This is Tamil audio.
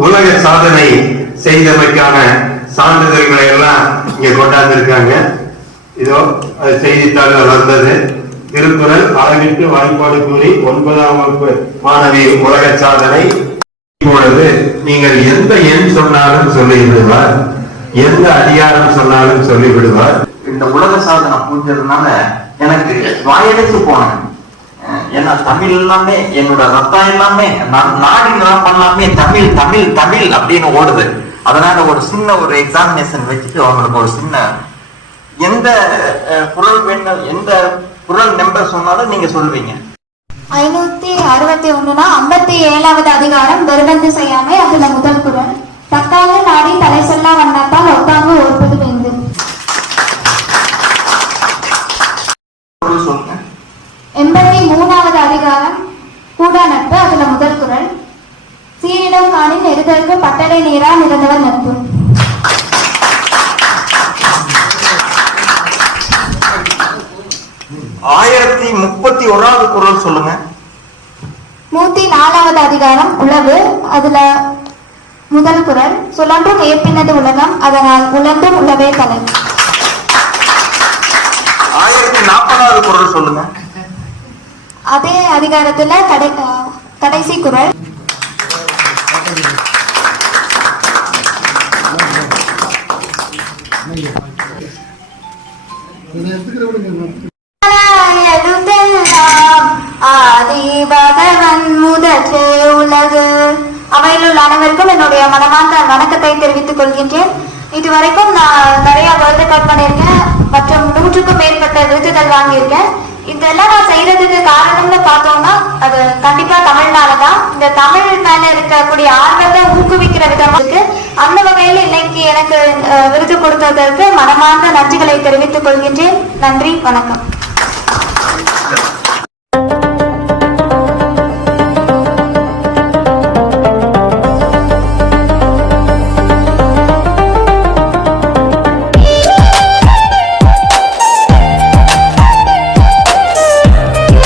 உலக சாதனை செய்தமைக்கான சான்றிதழ்களை எல்லாம் இங்க கொண்டாந்துருக்காங்க. இதோ அது செய்தித்தாள்கள் வந்தது. திருக்குறள் அளவிட்டு வாய்ப்பாடு கூறி 9ஆம் வகுப்பு மாணவி உலக சாதனை. இப்பொழுது நீங்கள் எந்த எண் சொன்னாலும் சொல்லிவிடுவார், எந்த அதிகாரம் சொன்னாலும் சொல்லிவிடுவார். இந்த உலக சாதனை புரிஞ்சதுனால எனக்கு வாயடைச்சு போனேன். ஏன்னா தமிழ் எல்லாமே என்னோட ரத்தம் எல்லாமே நாடிலாம் பண்ணலாமே தமிழ் தமிழ் தமிழ் அப்படின்னு ஓடுது. அதனால ஒரு சின்ன ஒரு எக்ஸாமினேஷன் வச்சுட்டு அவங்களுக்கு ஒரு சின்ன எந்த குரல் வேணும் எந்த குரல் நம்பர் சொன்னாலும் நீங்க சொல்லுவீங்க. 561னா 57வது அதிகாரம் வெறுவந்து செய்யாமை. அதுல முதல் குரல் தக்கால நாடி தலை செல்லா வண்ணத்தால் ஒத்தாங்கு ஓர்ப்பது வேந்து. சொல்லுங்க. 83வது அதிகாரம் கூட நட்பு. அதுல முதல் குரல் சீரிடம் காணின் எருதற்கு பட்டடை நீரா நிறந்தவர் நட்பு. ஆயிரத்தி 31வது குரல் சொல்லுங்க. 104வது அதிகாரம் உளவு. அதுல முதல் குரல் சுழன்றும் ஏற்பினது உலகம், அதனால் உழன்றும் உளவே தலை. 1040வது குரல் சொல்லுங்க. அதே அதிகாரத்துல கடைசி குரல் ஆதி பகவன் முதற்றே உலகு. அவையில் உள்ள அனைவருக்கும் என்னுடைய மனமார்ந்த வணக்கத்தை தெரிவித்துக் கொள்கின்றேன். இதுவரைக்கும் நான் நிறைய வேர்ல்டு கப் பண்ணியிருக்கேன் மற்றும் 100க்கும் மேற்பட்ட விருதுகள் வாங்கியிருக்கேன். இதெல்லாம் நான் செய்யறதுக்கு காரணம்னு பார்த்தோம்னா அது கண்டிப்பா தமிழ்னாலதான். இந்த தமிழ் மேல இருக்கக்கூடிய ஆர்வத்தை ஊக்குவிக்கிற விதமாக்கு அந்த வகையில் இன்னைக்கு எனக்கு விருது கொடுத்ததற்கு மனமார்ந்த நன்றிகளை தெரிவித்துக் கொள்கின்றேன். நன்றி, வணக்கம்.